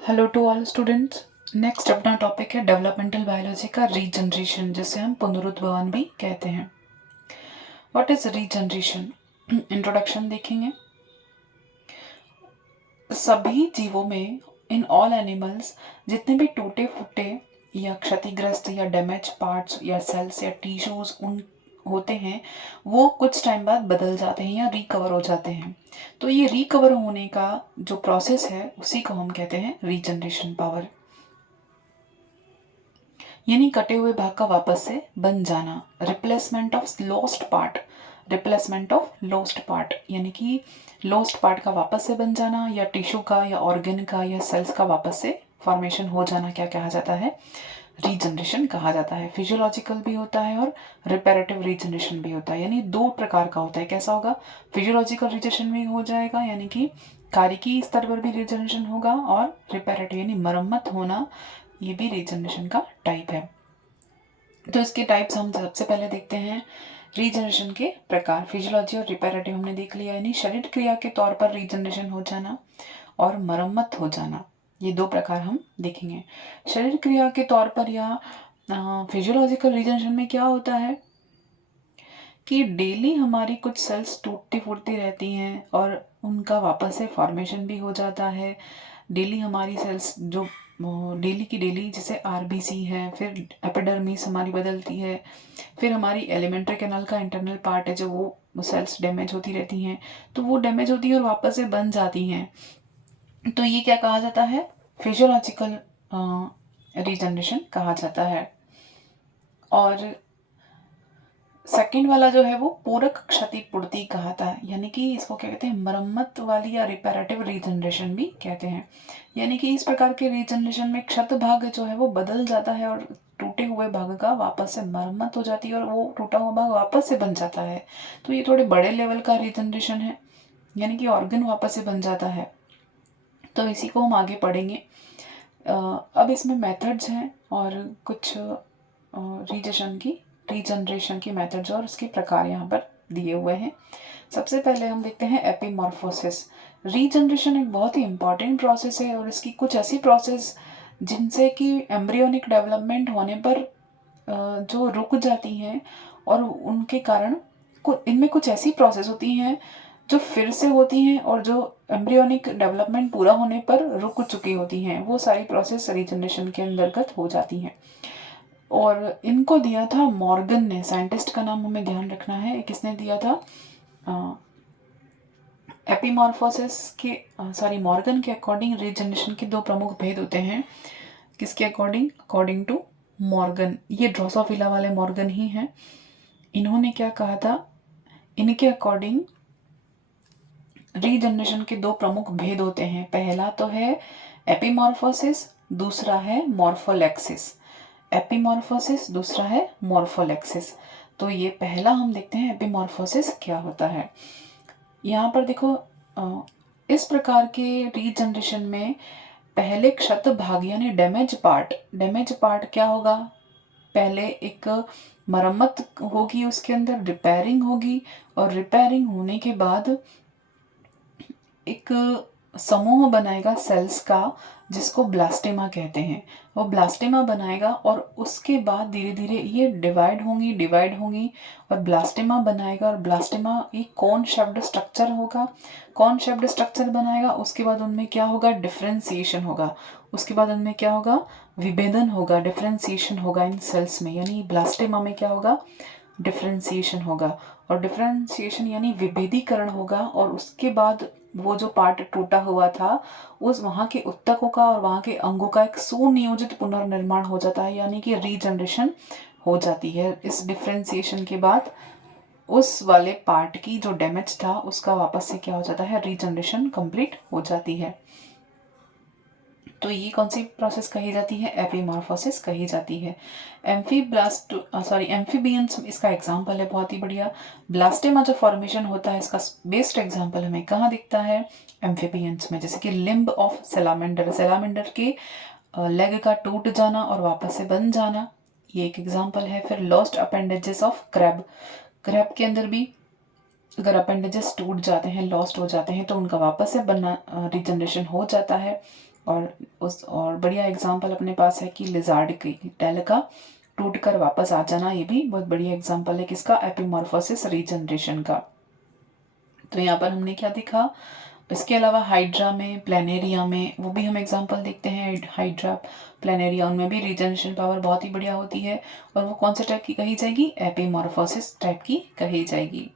Hello to all students. Next अपना topic है developmental biology का रीजनरेशन, जिसे हम पुनरुत्पादन भी कहते हैं। What is regeneration? इंट्रोडक्शन देखेंगे। सभी जीवों में, इन ऑल एनिमल्स, जितने भी टूटे फूटे या क्षतिग्रस्त या डैमेज पार्ट्स या सेल्स या टिश्यूज उन होते हैं, वो कुछ टाइम बाद बदल जाते हैं या रिकवर हो जाते हैं। तो ये रिकवर होने का जो प्रोसेस है उसी को हम कहते हैं रीजनरेशन पावर, यानी कटे हुए भाग का वापस से बन जाना। Replacement of lost part, replacement of lost part यानी कि लॉस्ट पार्ट का वापस से बन जाना, या टिश्यू का या ऑर्गन का या सेल्स का वापस से फॉर्मेशन हो जाना क्या कहा जाता है? रीजनरेशन कहा जाता है। फिजियोलॉजिकल भी होता है और रिपेरेटिव रीजनरेशन भी होता है, यानी दो प्रकार का होता है। कैसा होगा? फिजियोलॉजिकल रीजनरेशन भी हो जाएगा, यानी कि कार्यकी स्तर पर भी रीजनरेशन होगा, और रिपेरेटिव यानी मरम्मत होना, ये भी रीजनरेशन का टाइप है। तो इसके टाइप्स हम सबसे पहले देखते हैं। रीजनरेशन के प्रकार, फिजियोलॉजी और रिपेरेटिव हमने देख लिया, यानी शरीर क्रिया के तौर पर रीजनरेशन हो जाना और मरम्मत हो जाना, ये दो प्रकार हम देखेंगे। शरीर क्रिया के तौर पर या फिजियोलॉजिकल रीजनरेशन में क्या होता है कि डेली हमारी कुछ सेल्स टूटती फूटती रहती हैं और उनका वापस से फॉर्मेशन भी हो जाता है। डेली हमारी सेल्स जो डेली की डेली, जैसे आरबीसी है, फिर एपिडर्मिस हमारी बदलती है, फिर हमारी एलिमेंट्री कैनाल का इंटरनल पार्ट है जो वो सेल्स डैमेज होती रहती हैं, तो वो डैमेज होती है और वापस से बन जाती हैं। तो ये क्या कहा जाता है? फिजियोलॉजिकल रीजनरेशन कहा जाता है। और सेकंड वाला जो है वो पूरक क्षतिपूर्ति कहता है, यानी कि इसको क्या कहते हैं? मरम्मत वाली या रिपेरेटिव रीजनरेशन भी कहते हैं। यानी कि इस प्रकार के रीजनरेशन में क्षत भाग जो है वो बदल जाता है और टूटे हुए भाग का वापस से मरम्मत हो जाती है और वो टूटा हुआ भाग वापस से बन जाता है। तो ये थोड़े बड़े लेवल का रीजनरेशन है, यानी कि ऑर्गन वापस से बन जाता है। तो इसी को हम आगे पढ़ेंगे। अब इसमें मेथड्स हैं और कुछ रीजनरेशन की मेथड्स और उसके प्रकार यहाँ पर दिए हुए हैं। सबसे पहले हम देखते हैं एपिमॉर्फोसिस। रीजनरेशन एक बहुत ही इंपॉर्टेंट प्रोसेस है और इसकी कुछ ऐसी प्रोसेस जिनसे कि एम्ब्रियोनिक डेवलपमेंट होने पर जो रुक जाती हैं, और उनके कारण इनमें कुछ ऐसी प्रोसेस होती हैं जो फिर से होती हैं और जो एम्ब्रियोनिक डेवलपमेंट पूरा होने पर रुक चुकी होती हैं, वो सारी प्रोसेस रीजनरेशन के अंतर्गत हो जाती हैं। और इनको दिया था मॉर्गन ने, साइंटिस्ट का नाम हमें ध्यान रखना है। किसने दिया था? एपिमॉर्फोसिस के मॉर्गन के अकॉर्डिंग रीजनरेशन के दो प्रमुख भेद होते हैं। किसके अकॉर्डिंग? According to Morgan. ये ड्रोसोफिला वाले मॉर्गन ही हैं। इन्होंने क्या कहा था? इनके अकॉर्डिंग रीजनरेशन के दो प्रमुख भेद होते हैं। पहला तो है एपिमॉर्फोसिस, दूसरा है मॉर्फोलेक्सिस। एपिमॉर्फोसिस, दूसरा है मॉर्फोलेक्सिस। तो ये पहला हम देखते हैं एपिमॉर्फोसिस क्या होता है। यहाँ पर देखो, इस प्रकार के रीजनरेशन में पहले क्षत भाग यानी डैमेज पार्ट क्या होगा? पहले एक मरम्मत होगी, उसके अंदर रिपेयरिंग होगी, और रिपेयरिंग होने के बाद एक समूह बनाएगा सेल्स का, जिसको ब्लास्टेमा कहते हैं। वो ब्लास्टेमा बनाएगा और उसके बाद धीरे धीरे ये डिवाइड होंगी और ब्लास्टेमा बनाएगा। और ब्लास्टेमा एक कॉन शेप्ड स्ट्रक्चर होगा, कॉन शेप्ड स्ट्रक्चर बनाएगा। उसके बाद उनमें क्या होगा? डिफरेंशिएशन होगा। उसके बाद उनमें क्या होगा? विभेदन होगा, डिफरेंशिएशन होगा इन सेल्स में। यानी ब्लास्टेमा में क्या होगा? डिफरेंशिएशन होगा, और डिफरेंशिएशन यानी विभेदीकरण होगा। और उसके बाद वो जो पार्ट टूटा हुआ था, उस वहाँ के ऊतकों का और वहाँ के अंगों का एक सुनियोजित पुनर्निर्माण हो जाता है, यानी कि रीजनरेशन हो जाती है। इस डिफरेंशिएशन के बाद उस वाले पार्ट की जो डैमेज था उसका वापस से क्या हो जाता है? रीजनरेशन कंप्लीट हो जाती है। तो ये कौन सी प्रोसेस कही जाती है? एपिमॉर्फोसिस कही जाती है। एम्फीबियंस इसका एग्जांपल है, बहुत ही बढ़िया। ब्लास्टेमा जो फॉर्मेशन होता है, इसका बेस्ट एग्जांपल हमें कहाँ दिखता है? एम्फीबियंस में। जैसे कि लिम्ब ऑफ सैलामेंडर के लेग का टूट जाना और वापस से बन जाना, ये एक एग्जांपल है। फिर लॉस्ट अपेंडेजेस ऑफ क्रैब के अंदर भी अगर अपेंडेजेस टूट जाते हैं, लॉस्ट हो जाते हैं, तो उनका वापस से बनना, रीजनरेशन हो जाता है। और बढ़िया एग्जाम्पल अपने पास है कि लिजार्ड की टेल का टूट कर वापस आ जाना, ये भी बहुत बढ़िया एग्जाम्पल है किसका, एपिमॉर्फोसिस रीजनरेशन का। तो यहाँ पर हमने क्या देखा, इसके अलावा हाइड्रा में, प्लेनेरिया में, वो भी हम एग्जांपल देखते हैं। हाइड्रा, प्लेनेरिया, उनमें भी रीजनरेशन पावर बहुत ही बढ़िया होती है। और वो कौन से टाइप की कही जाएगी, एपिमॉर्फोसिस टाइप की कही जाएगी।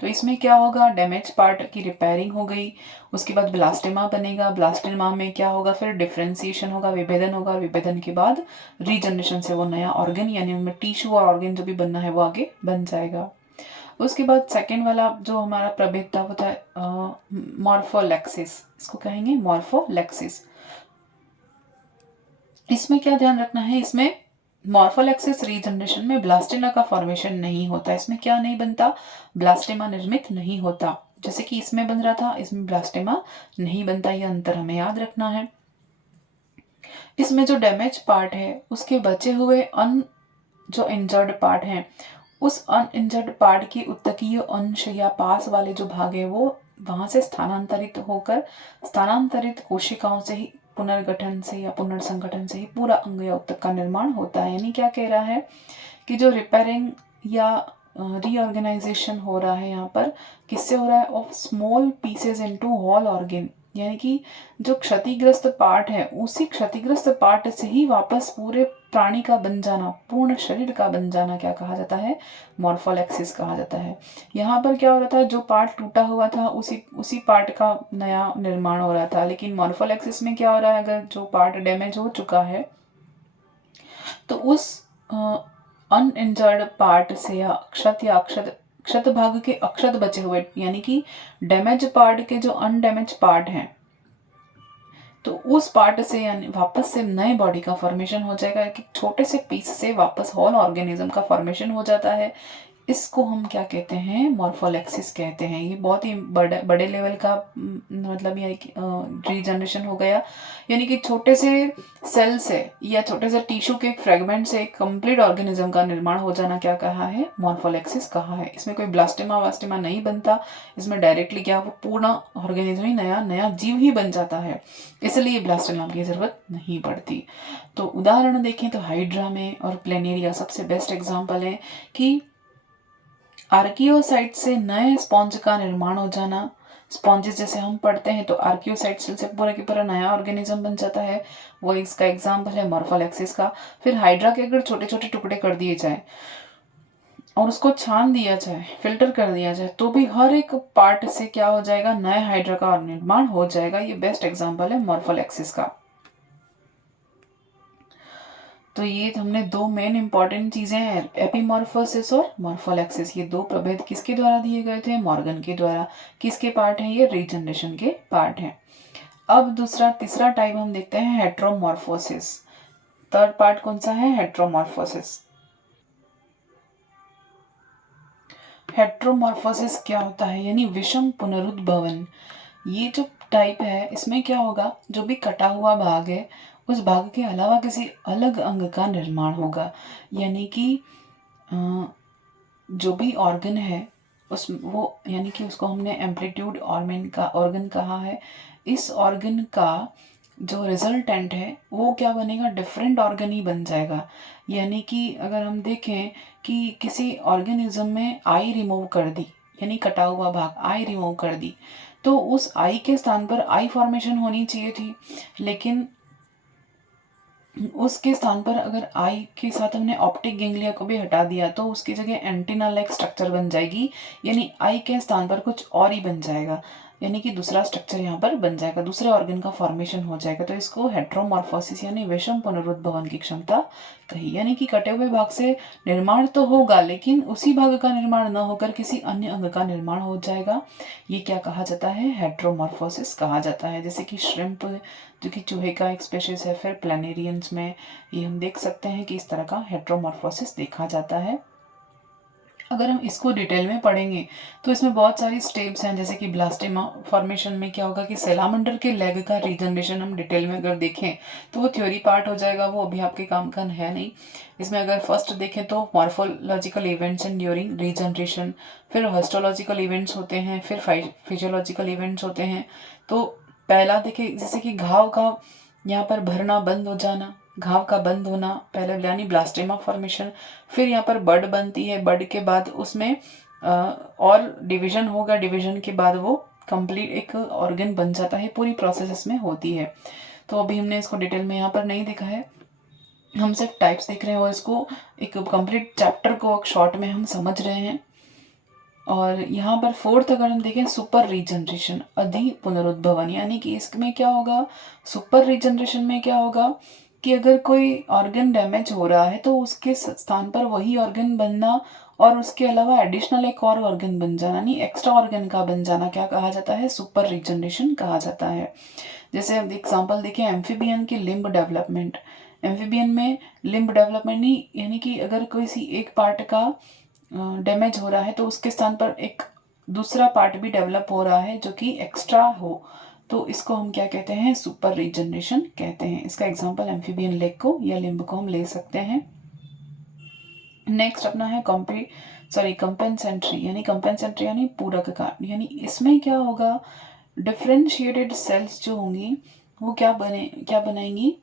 तो इसमें क्या होगा, डैमेज पार्ट की रिपेयरिंग हो गई, उसके बाद ब्लास्टेमा बनेगा, ब्लास्टेमा में क्या होगा, फिर डिफ्रेंसिएशन होगा, विभेदन होगा, विभेदन के बाद रीजनरेशन से वो नया ऑर्गन यानी उनमें टिश्यू और ऑर्गन जो भी बनना है वो आगे बन जाएगा। उसके बाद सेकेंड वाला जो हमारा प्रभेद था वो था मॉर्फोलेक्सिस, इसको कहेंगे मॉर्फोलेक्सिस। इसमें क्या ध्यान रखना है, इसमें मॉर्फोलेक्सिस रीजनरेशन में ब्लास्टेमा का फॉर्मेशन नहीं होता, इसमें क्या नहीं बनता, ब्लास्टेमा निर्मित नहीं होता। जैसे कि इसमें बन रहा था, इसमें ब्लास्टेमा नहीं बनता, ये अंतर हमें याद रखना है। इसमें जो डैमेज पार्ट है उसके बचे हुए जो इंजर्ड पार्ट हैं, उस अनइंजर्ड पार्ट की उत्तकीय अंश या पास वाले जो भाग है वो वहां से स्थानांतरित होकर स्थानांतरित कोशिकाओं से ही पुनर्गठन से या पुनर्संगठन से ही पूरा अंग या उत्तक का निर्माण होता है। यानी क्या कह रहा है कि जो रिपेयरिंग या रीऑर्गेनाइजेशन हो रहा है यहाँ पर किससे हो रहा है, of small pieces into whole organ, यानी कि जो क्षतिग्रस्त पार्ट है उसी क्षतिग्रस्त पार्ट से ही वापस पूरे प्राणी का बन जाना, पूर्ण शरीर का बन जाना क्या कहा जाता है, मॉर्फोलेक्सिस कहा जाता है। यहाँ पर क्या हो रहा था, जो पार्ट टूटा हुआ था उसी पार्ट का नया निर्माण हो रहा था। लेकिन मॉर्फोलेक्सिस में क्या हो रहा है, अगर जो पार्ट डैमेज हो चुका है तो उस अनइंजर्ड पार्ट से या क्षत भाग के अक्षत बचे हुए, यानी कि डैमेज पार्ट के जो अनडैमेज पार्ट हैं, तो उस पार्ट से यानी वापस से नए बॉडी का फॉर्मेशन हो जाएगा, कि छोटे से पीस से वापस होल ऑर्गेनिज्म का फॉर्मेशन हो जाता है। इसको हम क्या कहते हैं, मॉर्फोलेक्सिस कहते हैं। ये बहुत ही बड़े लेवल का मतलब ये रीजनरेशन हो गया, यानी कि छोटे से सेल से या छोटे से टिश्यू के एक फ्रेगमेंट से एक कंप्लीट ऑर्गेनिज्म का निर्माण हो जाना क्या कहा है, मॉर्फोलेक्सिस कहा है। इसमें कोई ब्लास्टेमा वास्टेमा नहीं बनता, इसमें डायरेक्टली क्या वो पूर्ण ऑर्गेनिज्म ही नया जीव ही बन जाता है, इसलिए ब्लास्टेमा की जरूरत नहीं पड़ती। तो उदाहरण देखें तो हाइड्रा में और प्लेनेरिया सबसे बेस्ट एग्जाम्पल है कि आर्कियोसाइट से नए स्पॉन्ज का निर्माण हो जाना। स्पॉन्जेस जैसे हम पढ़ते हैं तो आर्कियोसाइट सेल से पूरा की पूरा नया ऑर्गेनिज्म बन जाता है, वो इसका एग्जाम्पल है मॉर्फोलेक्सिस का। फिर हाइड्रा के अगर छोटे छोटे टुकड़े कर दिए जाए और उसको छान दिया जाए, फिल्टर कर दिया जाए, तो भी हर एक पार्ट से क्या हो जाएगा, नए हाइड्रा का निर्माण हो जाएगा। ये बेस्ट एग्जाम्पल है मॉर्फोलेक्सिस का। तो ये हमने दो मेन इंपॉर्टेंट चीजें हैं, एपिमॉर्फोसिस और मॉर्फोलेक्सिस। ये दो प्रभेद किसके द्वारा दिए गए थे, मॉर्गन के द्वारा। किसके पार्ट हैं ये, रीजनरेशन के पार्ट हैं। अब तीसरा टाइप हम देखते हैं हेट्रोमॉर्फोसिस। थर्ड पार्ट कौन सा है, हेट्रोमॉर्फोसिस। हेट्रोमॉर्फोसिस क्या होता है, यानी विषम पुनरुद्भवन। ये जो टाइप है इसमें क्या होगा, जो भी कटा हुआ भाग है उस भाग के अलावा किसी अलग अंग का निर्माण होगा। यानी कि जो भी ऑर्गन है यानी कि उसको हमने एम्पलीट्यूड ऑर्गन कहा है। इस ऑर्गन का जो रिजल्टेंट है वो क्या बनेगा, डिफरेंट ऑर्गन ही बन जाएगा। यानी कि अगर हम देखें कि किसी ऑर्गेनिज्म में आई रिमूव कर दी, यानी कटा हुआ भाग आई रिमूव कर दी, तो उस आई के स्थान पर आई फॉर्मेशन होनी चाहिए थी, लेकिन उसके स्थान पर अगर आई के साथ हमने ऑप्टिक गैंग्लिया को भी हटा दिया तो उसकी जगह एंटीना लाइक स्ट्रक्चर बन जाएगी, यानी आई के स्थान पर कुछ और ही बन जाएगा, यानी कि दूसरा स्ट्रक्चर यहाँ पर बन जाएगा, दूसरे ऑर्गन का फॉर्मेशन हो जाएगा। तो इसको हेट्रोमॉर्फोसिस यानी विषम पुनरुद्भवन की क्षमता कही। यानी कि कटे हुए भाग से निर्माण तो होगा लेकिन उसी भाग का निर्माण न होकर किसी अन्य अंग का निर्माण हो जाएगा। ये क्या कहा जाता है, हेट्रोमॉर्फोसिस कहा जाता है। जैसे कि श्रिम्प जो कि चूहे का एक स्पेशीज है, फिर प्लेनेरियंस में ये हम देख सकते हैं कि इस तरह का हेट्रोमॉर्फोसिस देखा जाता है। अगर हम इसको डिटेल में पढ़ेंगे तो इसमें बहुत सारी स्टेप्स हैं, जैसे कि ब्लास्टेमा फॉर्मेशन में क्या होगा कि सेलामेंडर के लेग का रीजनरेशन हम डिटेल में अगर देखें तो वो थ्योरी पार्ट हो जाएगा, वो अभी आपके काम का है नहीं। इसमें अगर फर्स्ट देखें तो morphological events and during regeneration, फिर हिस्टोलॉजिकल इवेंट्स होते हैं, फिर फिजियोलॉजिकल इवेंट्स होते हैं। तो पहला देखिए जैसे कि घाव का यहाँ पर भरना बंद हो जाना, घाव का बंद होना पहले यानी ब्लास्टेमा फॉर्मेशन। फिर यहाँ पर बड बनती है, बड के बाद उसमें और डिवीजन होगा, डिवीजन के बाद वो कंप्लीट एक ऑर्गन बन जाता है। पूरी प्रोसेस इसमें होती है। तो अभी हमने इसको डिटेल में यहाँ पर नहीं देखा है, हम सिर्फ टाइप्स देख रहे हैं और इसको एक कंप्लीट चैप्टर को शॉर्ट में हम समझ रहे हैं। और यहाँ पर फोर्थ अगर हम देखें सुपर रीजनरेशन, अधि पुनरुद्भवन, यानी कि इसमें क्या होगा, सुपर रीजनरेशन में क्या होगा कि अगर कोई ऑर्गन डैमेज हो रहा है तो उसके स्थान पर वही ऑर्गन बनना और उसके अलावा एडिशनल एक और ऑर्गन बन जाना, नहीं एक्स्ट्रा ऑर्गन का बन जाना, क्या कहा जाता है, सुपर रीजनरेशन कहा जाता है। जैसे हम एग्जाम्पल देखें एम्फीबियन की लिम्ब डेवलपमेंट, एम्फीबियन में लिम्ब डेवलपमेंट नहीं, यानी कि अगर किसी एक पार्ट का डैमेज हो रहा है तो उसके स्थान पर एक दूसरा पार्ट भी डेवलप हो रहा है जो कि एक्स्ट्रा हो, तो इसको हम क्या कहते हैं, सुपर रीजनरेशन कहते हैं। इसका एग्जांपल एम्फीबियन लेग को या लिम्ब को हम ले सकते हैं। नेक्स्ट अपना है कंपेंसेंट्री, यानी कंपेंसेंट्री यानी पूरक का, यानी इसमें क्या होगा, डिफरेंशिएटेड सेल्स जो होंगी वो क्या बनाएंगी,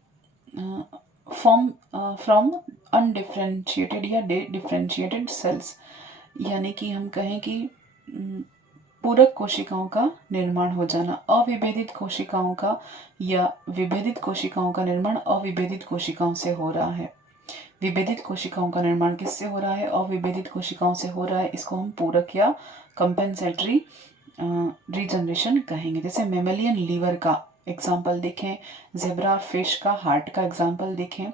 फ्रॉम अनडिफरेंशिएटेड या डिफरेंशिएटेड सेल्स, यानी कि हम कहें कि पूरक कोशिकाओं का निर्माण हो जाना। अविभेदित कोशिकाओं का या विभेदित कोशिकाओं का निर्माण अविभेदित कोशिकाओं से हो रहा है। विभेदित कोशिकाओं का निर्माण किससे हो रहा है, अविभेदित कोशिकाओं से हो रहा है। इसको हम पूरक या कंपेंसेटरी रीजनरेशन कहेंगे। जैसे मेमेलियन लीवर का एग्जाम्पल देखें, जेब्रा फिश का हार्ट का एग्जाम्पल देखें,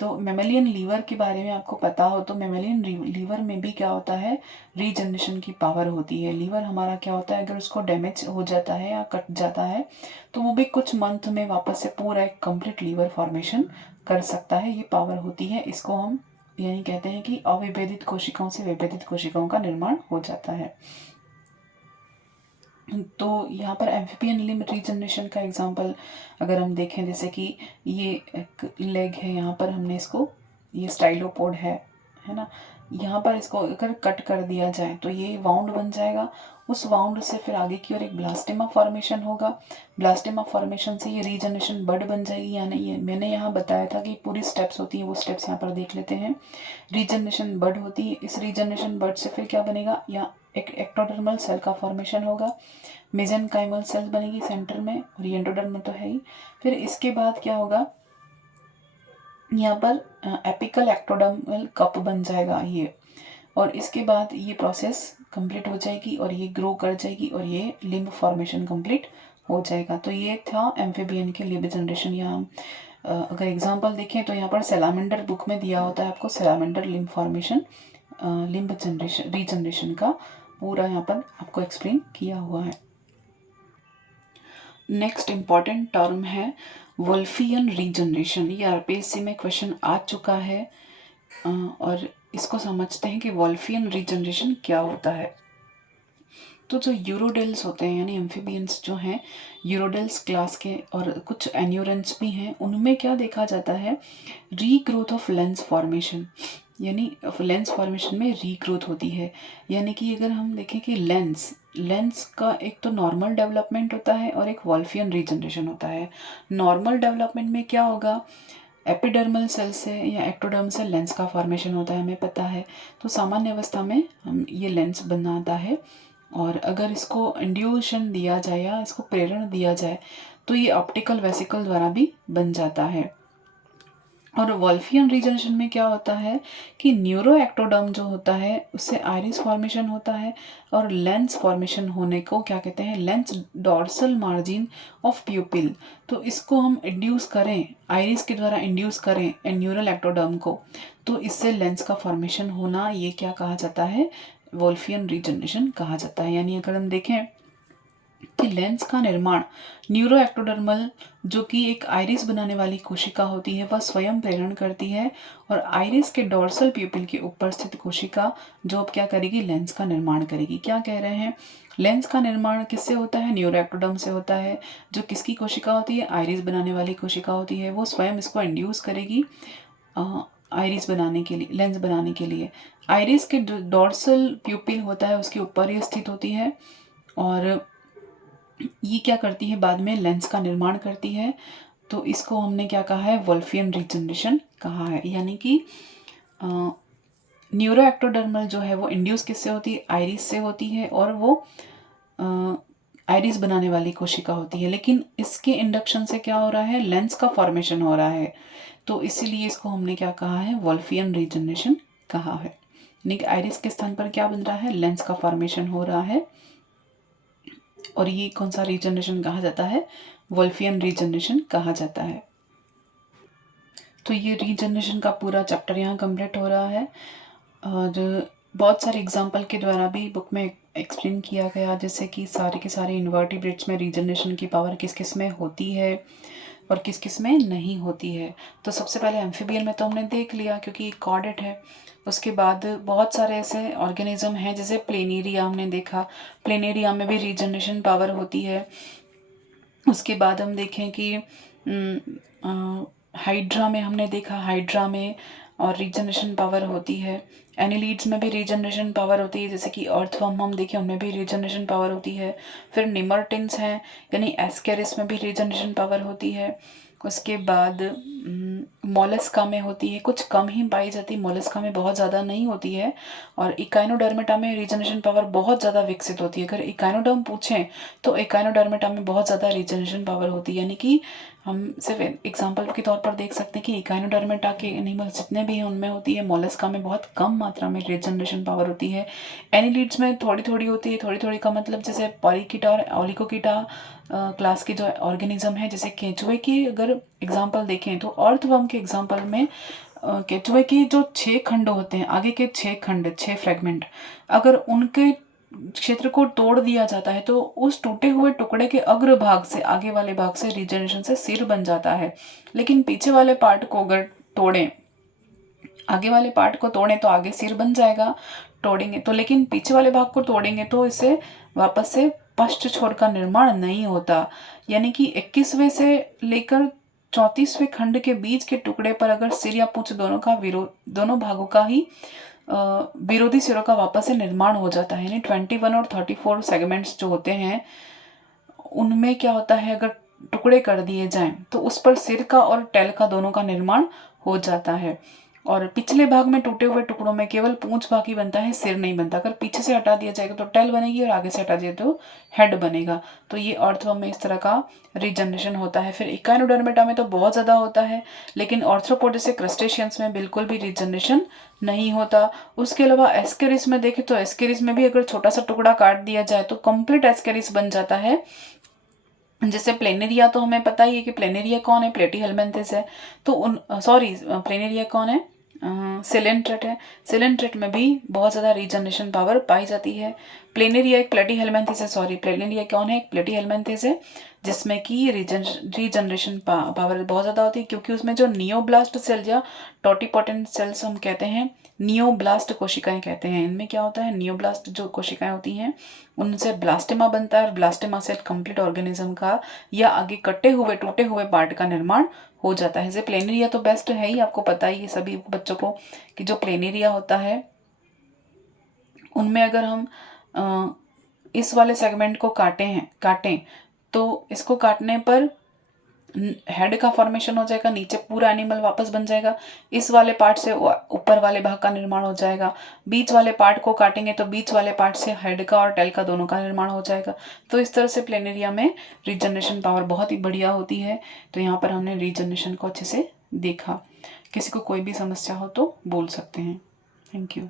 तो मेमेलियन लीवर के बारे में आपको पता हो तो मेमेलियन लीवर में भी क्या होता है, रीजनरेशन की पावर होती है। लीवर हमारा क्या होता है, अगर उसको डैमेज हो जाता है या कट जाता है तो वो भी कुछ मंथ में वापस से पूरा एक कंप्लीट लीवर फॉर्मेशन कर सकता है, ये पावर होती है। इसको हम यानी कहते हैं कि अविभेदित कोशिकाओं से विभेदित कोशिकाओं का निर्माण हो जाता है। तो यहाँ पर एम्फीबियन लिम्ब रीजनरेशन का एग्जांपल अगर हम देखें, जैसे कि ये एक लेग है, यहाँ पर हमने इसको, ये स्टाइलोपोड है ना, यहाँ पर इसको अगर कट कर दिया जाए तो ये वाउंड बन जाएगा। उस वाउंड से फिर आगे की ओर एक ब्लास्टेमा फॉर्मेशन होगा। ब्लास्टेमा फॉर्मेशन से ये रीजनरेशन बड बन जाएगी, यानी ये मैंने यहाँ बताया था कि पूरी स्टेप्स होती हैं, वो स्टेप्स यहाँ पर देख लेते हैं। रीजनरेशन बड होती है, इस रीजनरेशन बड से फिर क्या बनेगा, या एक एक्टोडर्मल सेल का फॉर्मेशन होगा, मेसेनकाइमल सेल बनेगी सेंटर में, और ये एंडोडर्म तो है ही। फिर इसके बाद क्या होगा, यहाँ पर एपिकल एक्टोडर्मल कप बन जाएगा ये, और इसके बाद ये प्रोसेस कंप्लीट हो जाएगी और ये ग्रो कर जाएगी और ये लिम्ब फॉर्मेशन कंप्लीट हो जाएगा। तो ये था एम्फीबियन के लिम्ब जनरेशन। यहाँ अगर एग्जांपल देखें तो यहाँ पर सैलामेंडर बुक में दिया होता है आपको, salamander limb formation, limb generation regeneration का पूरा यहाँ पर आपको एक्सप्लेन किया हुआ है। नेक्स्ट इम्पॉर्टेंट टर्म है वोल्फियन रीजनरेशन। ये आरपीएससी में क्वेश्चन आ चुका है और इसको समझते हैं कि वोल्फियन रीजनरेशन क्या होता है। तो जो यूरोडेल्स होते हैं यानी एम्फीबियंस जो हैं यूरोडेल्स क्लास के, और कुछ एन्यूरेंस भी हैं, उनमें क्या देखा जाता है, रीग्रोथ ऑफ लेंस फॉर्मेशन, यानी लेंस फॉर्मेशन में रीग्रोथ होती है। यानी कि अगर हम देखें कि लेंस का एक तो नॉर्मल डेवलपमेंट होता है और एक वोल्फियन रीजनरेशन होता है। नॉर्मल डेवलपमेंट में क्या होगा, एपिडर्मल सेल से या एक्टोडर्म से लेंस का फॉर्मेशन होता है, हमें पता है। तो सामान्य अवस्था में हम ये लेंस बनाता है, और अगर इसको इंड्यूशन दिया जाए या इसको प्रेरण दिया जाए तो ये ऑप्टिकल वेसिकल द्वारा भी बन जाता है। और वोल्फियन रीजनरेशन में क्या होता है कि न्यूरो एक्टोडर्म जो होता है उससे आइरिस फॉर्मेशन होता है, और लेंस फॉर्मेशन होने को क्या कहते हैं, लेंस डॉर्सल मार्जिन ऑफ प्यूपिल। तो इसको हम इंड्यूस करें, आइरिस के द्वारा इंड्यूस करें न्यूरल एक्टोडर्म को, तो इससे लेंस का फॉर्मेशन होना, ये क्या कहा जाता है, वोल्फियन रीजनरेशन कहा जाता है। यानी अगर हम देखें कि लेंस का निर्माण न्यूरो एक्टोडर्मल जो कि एक आइरिस बनाने वाली कोशिका होती है वह स्वयं प्रेरण करती है, और आइरिस के डॉर्सल प्यूपिल के ऊपर स्थित कोशिका जो अब क्या करेगी, लेंस का निर्माण करेगी। क्या कह रहे हैं, लेंस का निर्माण किससे होता है, न्यूरो एक्टोडर्म से होता है, जो किसकी कोशिका होती है, आइरिस बनाने वाली कोशिका होती है। वो स्वयं इसको इंड्यूस करेगी आइरिस बनाने के लिए, लेंस बनाने के लिए। आइरिस के डॉर्सल प्यूपिल होता है उसके ऊपर ही स्थित होती है, और ये क्या करती है, बाद में लेंस का निर्माण करती है। तो इसको हमने क्या कहा है, वोल्फियन रीजनरेशन कहा है। यानी कि न्यूरो एक्टोडर्मल जो है वो इंड्यूस किससे होती है, आइरिस से होती है, और वो आइरिस बनाने वाली कोशिका होती है। लेकिन इसके इंडक्शन से क्या हो रहा है, लेंस का फॉर्मेशन हो रहा है। तो इसीलिए इसको हमने क्या कहा है, वोल्फियन रीजनरेशन कहा है। यानी कि आइरिस के स्थान पर क्या बन रहा है, लेंस का फॉर्मेशन हो रहा है। और ये कौन सा रीजनरेशन कहा जाता है, वोल्फियन रीजनरेशन कहा जाता है। तो ये रीजनरेशन का पूरा चैप्टर यहाँ कंप्लीट हो रहा है। और बहुत सारे एग्जाम्पल के द्वारा भी बुक में एक्सप्लेन किया गया, जैसे कि सारे के सारे इन्वर्टिब्रेट्स में रीजनरेशन की पावर किस किस में होती है और किस किस में नहीं होती है। तो सबसे पहले एम्फीबियन में तो हमने देख लिया, क्योंकि कॉर्डेट है। उसके बाद बहुत सारे ऐसे ऑर्गेनिज्म हैं, जैसे प्लेनेरिया हमने देखा, प्लेनेरिया में भी रीजनरेशन पावर होती है। उसके बाद हम देखें कि हाइड्रा में हमने देखा, हाइड्रा में और रीजनरेशन पावर होती है। एनिलीड्स में भी रीजनरेशन पावर होती है, जैसे कि अर्थवर्म हम देखें, उनमें भी रीजनरेशन पावर होती है। फिर निमर्टिन्स हैं, यानी एस्केरिस में भी रीजनरेशन पावर होती है। उसके बाद मोलस्का में होती है, कुछ कम ही पाई जाती है, मोलस्का में बहुत ज़्यादा नहीं होती है। और इकाइनोडर्मेटा में रीजनरेशन पावर बहुत ज़्यादा विकसित होती है। अगर इकाइनोडर्म पूछें तो इकाइनोडर्मेटा में बहुत ज़्यादा रीजनरेशन पावर होती है। यानी कि हम सिर्फ एग्जाम्पल के तौर पर देख सकते हैं कि इकाइनोडर्मेटा के एनिमल्स जितने भी हैं उनमें होती है, मोलस्का में बहुत कम मात्रा में रीजनरेशन पावर होती है। एनिलीड्स में थोड़ी थोड़ी होती है, थोड़ी थोड़ी का मतलब जैसे पॉलीकीटा और ओलिगोकीटा क्लास के जो ऑर्गेनिज्म है, जैसे केंचुए की अगर एग्जाम्पल देखें तो अर्थवर्म के एग्जाम्पल में केंचुए के जो 6 खंड होते हैं, आगे के 6 खंड, 6 फ्रेगमेंट, अगर उनके क्षेत्र को तोड़ दिया जाता है तो उस टूटे हुए टुकड़े के अग्र भाग से, आगे वाले भाग से रीजनरेशन से सिर बन जाता है। लेकिन पीछे वाले पार्ट को अगर तोड़ें, आगे वाले पार्ट को तोड़ें तो आगे सिर बन जाएगा, तोड़ेंगे तो, लेकिन पीछे वाले भाग को तोड़ेंगे तो इसे वापस से पश्च छोर का निर्माण नहीं होता। यानी कि 21वें से लेकर 34वें खंड के बीच के टुकड़े पर अगर सिर या पूंछ दोनों का दोनों भागों का ही विरोधी सिरों का वापस से निर्माण हो जाता है। यानी 21 और 34 सेगमेंट्स जो होते हैं उनमें क्या होता है, अगर टुकड़े कर दिए जाएं तो उस पर सिर का और टेल का दोनों का निर्माण हो जाता है। और पिछले भाग में टूटे हुए टुकड़ों में केवल पूंछ भाग ही बनता है, सिर नहीं बनता। अगर पीछे से हटा दिया जाएगा तो टेल बनेगी और आगे से हटा दिया तो हेड बनेगा। तो ये अर्थवर्म में इस तरह का रीजनरेशन होता है। फिर इकाइनोडर्मेटा में तो बहुत ज़्यादा होता है, लेकिन ऑर्थ्रोपोड जैसे क्रस्टेशियंस में बिल्कुल भी रीजनरेशन नहीं होता। उसके अलावा एस्केरिस में देखें तो एस्केरिस में भी अगर छोटा सा टुकड़ा काट दिया जाए तो कंप्लीट एस्केरिस बन जाता है। जैसे प्लेनेरिया तो हमें पता ही है कि प्लेनेरिया कौन है, प्लेटीहेल्मिन्थेस है। तो प्लेनेरिया कौन है, सिलेंट्रेट है। सिलेंट्रेट में भी बहुत ज़्यादा रीजनरेशन पावर पाई जाती है। प्लेनेरिया एक प्लेटीहेल्मिन्थेस है, प्लेनेरिया कौन है, एक प्लेटीहेल्मिन्थेस है, जिसमें कि रीजनरेशन पावर बहुत ज़्यादा होती है, क्योंकि उसमें जो नियोब्लास्ट सेल या टोटिपोटेंट सेल्स हम कहते हैं, नियोब्लास्ट कोशिकाएं कहते हैं, इनमें क्या होता है, नियोब्लास्ट जो कोशिकाएं होती हैं उनसे ब्लास्टेमा बनता है, और ब्लास्टेमा से कंप्लीट ऑर्गेनिज्म का या आगे कटे हुए टूटे हुए पार्ट का निर्माण हो जाता है। जैसे प्लेनेरिया तो बेस्ट है ही, आपको पता ही है सभी बच्चों को कि जो प्लेनेरिया होता है उनमें अगर हम इस वाले सेगमेंट को काटें तो इसको काटने पर हेड का फॉर्मेशन हो जाएगा, नीचे पूरा एनिमल वापस बन जाएगा, इस वाले पार्ट से ऊपर वाले भाग का निर्माण हो जाएगा। बीच वाले पार्ट को काटेंगे तो बीच वाले पार्ट से हेड का और टेल का दोनों का निर्माण हो जाएगा। तो इस तरह से प्लेनेरिया में रीजनरेशन पावर बहुत ही बढ़िया होती है। तो यहाँ पर हमने रीजनरेशन को अच्छे से देखा। किसी को कोई भी समस्या हो तो बोल सकते हैं। Thank you.